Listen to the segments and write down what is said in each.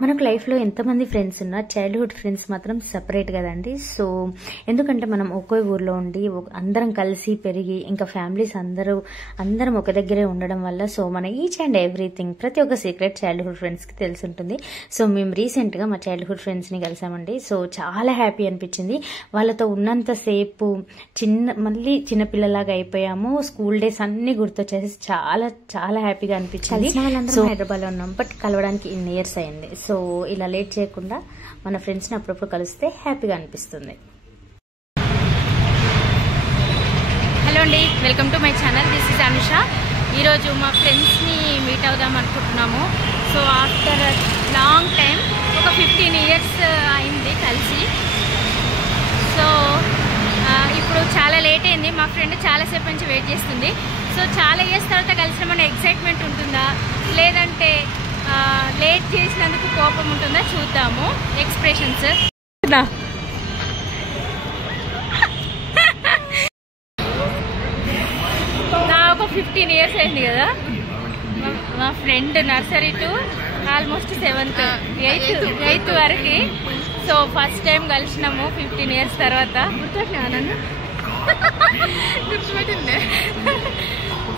మనకు లైఫ్లో ఎంతమంది ఫ్రెండ్స్ ఉన్నా చైల్డ్హుడ్ ఫ్రెండ్స్ మాత్రం సపరేట్ కదండి. సో ఎందుకంటే మనం ఒకే ఊర్లో ఉండి అందరం కలిసి పెరిగి ఇంకా ఫ్యామిలీస్ అందరం ఒక దగ్గరే ఉండడం వల్ల సో మన ఈచ్ అండ్ ఎవ్రీథింగ్ ప్రతి ఒక్క సీక్రెట్ చైల్డ్హుడ్ ఫ్రెండ్స్కి తెలిసి ఉంటుంది. సో మేము రీసెంట్గా మా చైల్డ్హుడ్ ఫ్రెండ్స్ని కలిసామండి. సో చాలా హ్యాపీ అనిపించింది. వాళ్ళతో ఉన్నంతసేపు మళ్ళీ చిన్నపిల్లలాగా అయిపోయాము. స్కూల్ డేస్ అన్ని గుర్తొచ్చేసి చాలా చాలా హ్యాపీగా అనిపించింది. సో హైదరాబాద్లో ఉన్నాం, బట్ కలవడానికి ఇన్ని ఇయర్స్ అయింది. సో ఇలా లేట్ చేయకుండా మన ఫ్రెండ్స్ని అప్పుడప్పుడు కలిస్తే హ్యాపీగా అనిపిస్తుంది. హలో అండి, welcome to my channel. This is Anusha. ఈరోజు మా ఫ్రెండ్స్ని మీట్ అవుదాం అనుకుంటున్నాము. సో ఆఫ్టర్ లాంగ్ టైం ఒక 15 years అయింది కలిసి. సో ఇప్పుడు చాలా లేట్ అయింది. మా ఫ్రెండ్ చాలాసేపు నుంచి వెయిట్ చేస్తుంది. సో చాలా ఇయర్స్ తర్వాత కలిసినామన్న ఎక్సైట్మెంట్ ఉంటుందా, లేదంటే లేట్ చేసినందుకు కోపం ఉంటుందా చూద్దాము. ఎక్స్ప్రెషన్స్ నా ఒక 15 years అయింది కదా. మా friend nursery to almost 7th 8th వరకు. సో ఫస్ట్ టైం కలిసినాము 15 years తర్వాత. గుర్తుపెట్టినా? గుర్తుపెట్టిందే.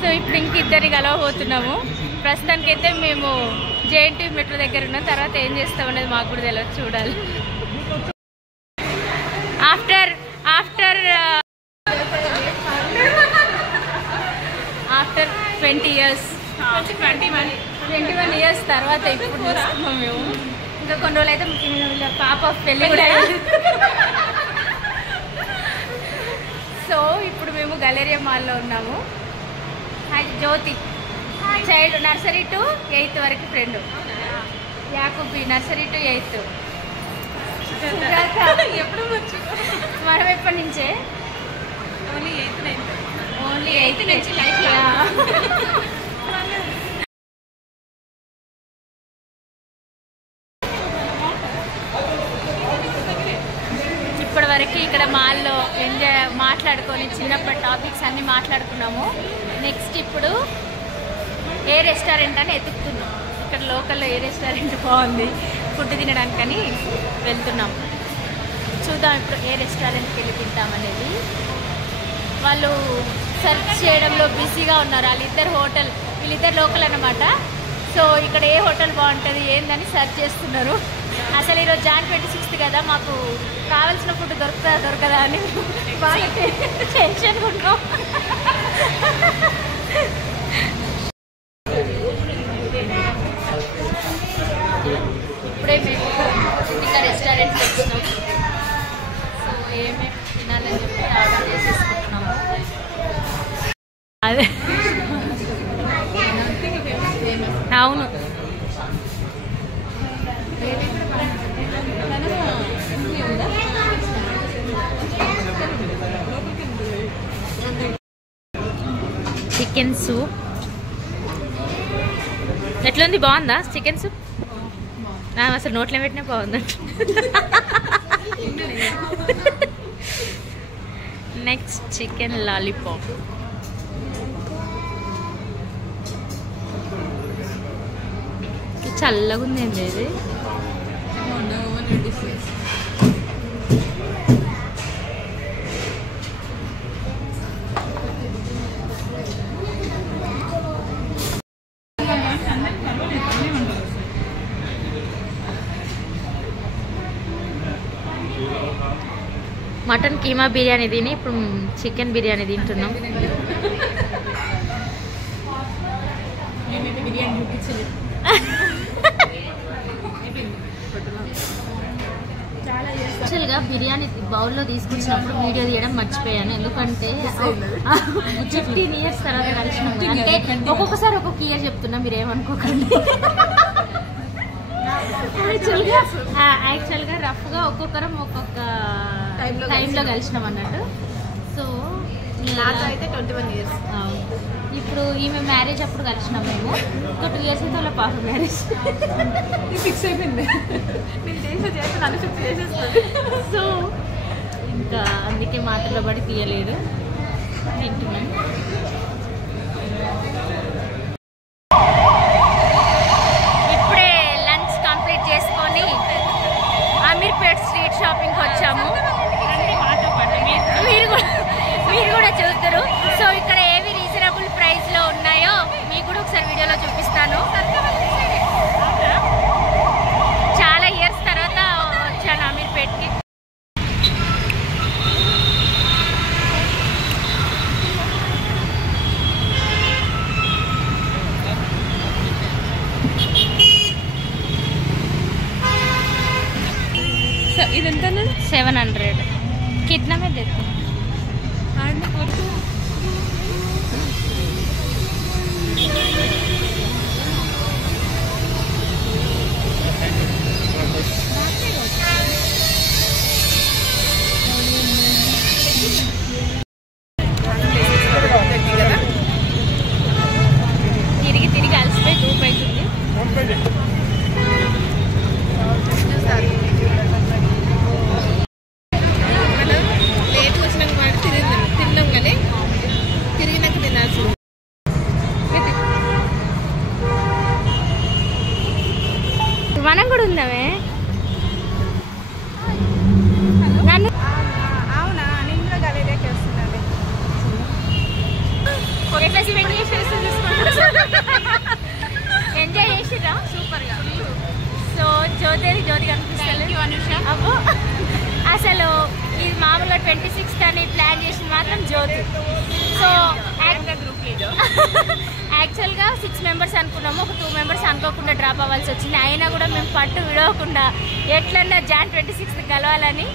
సో ఇప్పుడు ఇంకిద్దరిని కలవబోతున్నాము. ప్రస్తుతానికైతే మేము జేఎన్టీ మెట్రో దగ్గర ఉన్నాం. తర్వాత ఏం చేస్తామనేది మాకు కూడా తెలియదు, చూడాలి. ఆఫ్టర్ 20 years 21 years తర్వాత ఇప్పుడు చూస్తున్నాం మేము. ఇంకా కొన్ని రోజులు అయితే పాప పెళ్ళి కూడా. సో ఇప్పుడు మేము గలేరియా మాల్లో ఉన్నాము. జ్యోతి చైల్డ్ నర్సరీ టు 8th వరకు ఫ్రెండ్. యాకూబి nursery to 8th. ఎప్పుడు మనం ఎప్పటి నుంచే ఓన్లీ 8th నుంచి లైఫ్. ఇప్పటి వరకు ఇక్కడ మాల్లో ఎంజాయ్ మాట్లాడుకొని చిన్నప్పటి టాపిక్స్ అన్నీ మాట్లాడుకున్నాము. నెక్స్ట్ ఇప్పుడు ఏ రెస్టారెంట్ అని ఎతుకుతున్నాం. ఇక్కడ లోకల్లో ఏ రెస్టారెంట్ బాగుంది ఫుడ్ తినడానికని వెళ్తున్నాం. చూద్దాం ఇప్పుడు ఏ రెస్టారెంట్కి వెళ్ళి తింటామనేది. వాళ్ళు సెర్చ్ చేయడంలో బిజీగా ఉన్నారు. వీళ్ళిద్దరు లోకల్ అన్నమాట. సో ఇక్కడ ఏ హోటల్ బాగుంటుంది ఏందని సెర్చ్ చేస్తున్నారు. అసలు ఈరోజు Jan 26th కదా, మాకు కావాల్సిన ఫుడ్ దొరకదా అని బాగా టెన్షన్ ఉన్నాం. ఇప్పుడే మేము ఇంకా రెస్టారెంట్కి వచ్చినాం. సో ఏమేమి తినాలని చెప్పి ఆర్డర్ చేసేసుకుంటున్నాము. అదే అవును. చికెన్ సూప్ ఎట్లుంది? బాగుందా చికెన్ సూప్? అసలు నోట్లో పెట్టినా బాగుందంట. Next chicken lollipop. చల్లగా ఉంది ఏంటి ఇది? మటన్ కీమా బిర్యానీ తిని ఇప్పుడు చికెన్ బిర్యానీ తింటున్నాం. యాక్చువల్గా బిర్యానీ బౌల్లో తీసుకొచ్చినప్పుడు వీడియో తీయడం మర్చిపోయాను. ఎందుకంటే 15 years తర్వాత కలిసినాము. అంటే ఒక్కొక్కసారి ఒక్కొక్క ఇయర్ చెప్తున్నా, మీరేమనుకోకండి. యాక్చువల్గా రఫ్గా ఒక్కొక్కరం ఒక్కొక్క టైంలో కలిసినాం అన్నట్టు. సో అయితే 21 years. ఇప్పుడు ఈమె మ్యారేజ్ అప్పుడు కలిసినాం మేము. ఇంకా 2 years అయితే వాళ్ళ పాప మ్యారేజ్ ఫిక్స్ అయిపోయింది. నేను చేసి నన్ను ఫిక్స్ చేసేస్తుంది. సో ఇంకా అందుకే మాటల్లో పడి తీయలేడు. తింటున్నాను. ఇప్పుడే లంచ్ కంప్లీట్ చేసుకున్నాం. ఇది ఎంత 700 कितना में देते हैं? తిరిగి తిరిగి అలసిపోయి దూపైతుంది. లేట్ వచ్చినాక మాట తిన్నాం కానీ తిరిగినాక తినాల్సి. మనం కూడా ఉందామే. నన్ను అవునా, నేను కూడా గలీలేకి వస్తున్నాను. ఎట్లా స్పెండ్ చేసేసి ఎంజాయ్ చేసిరా? సూపర్గా. సో జ్యోతి కనిపిస్తుంది అబ్బో. అసలు ఇది మామూలుగా 26th అని ప్లాన్ చేసి మాత్రం జ్యోతి. సో యాక్చువల్గా 6 మెంబర్స్ అనుకున్నాము, ఒక 2 మెంబర్స్ అనుకోకుండా డ్రాప్ అవ్వాల్సి వచ్చింది. అయినా కూడా మేము పట్టు విడవకుండా ఎట్లన్నా Jan 26th కలవాలని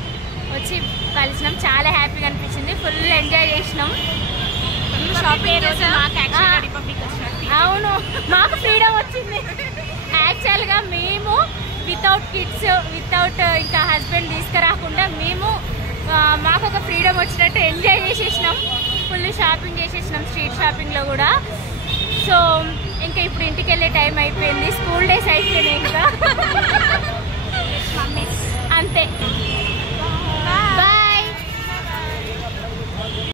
వచ్చి కలిసినాం. చాలా హ్యాపీగా అనిపించింది, ఫుల్ ఎంజాయ్ చేసినాం. అవును, మాకు ఫ్రీడమ్ వచ్చింది. యాక్చువల్గా మేము వితౌట్ కిడ్స్, వితౌట్ ఇంకా హస్బెండ్ తీసుకురాకుండా మేము మాకు ఒక ఫ్రీడమ్ వచ్చినట్టు ఎంజాయ్ చేసేసినాం. ఫుల్ షాపింగ్ చేసేసినాం, స్ట్రీట్ షాపింగ్లో కూడా. సో ఇంకా ఇప్పుడు ఇంటికి వెళ్ళే టైం అయిపోయింది, స్కూల్ డేస్ అయిపోయినాయి ఇంకా.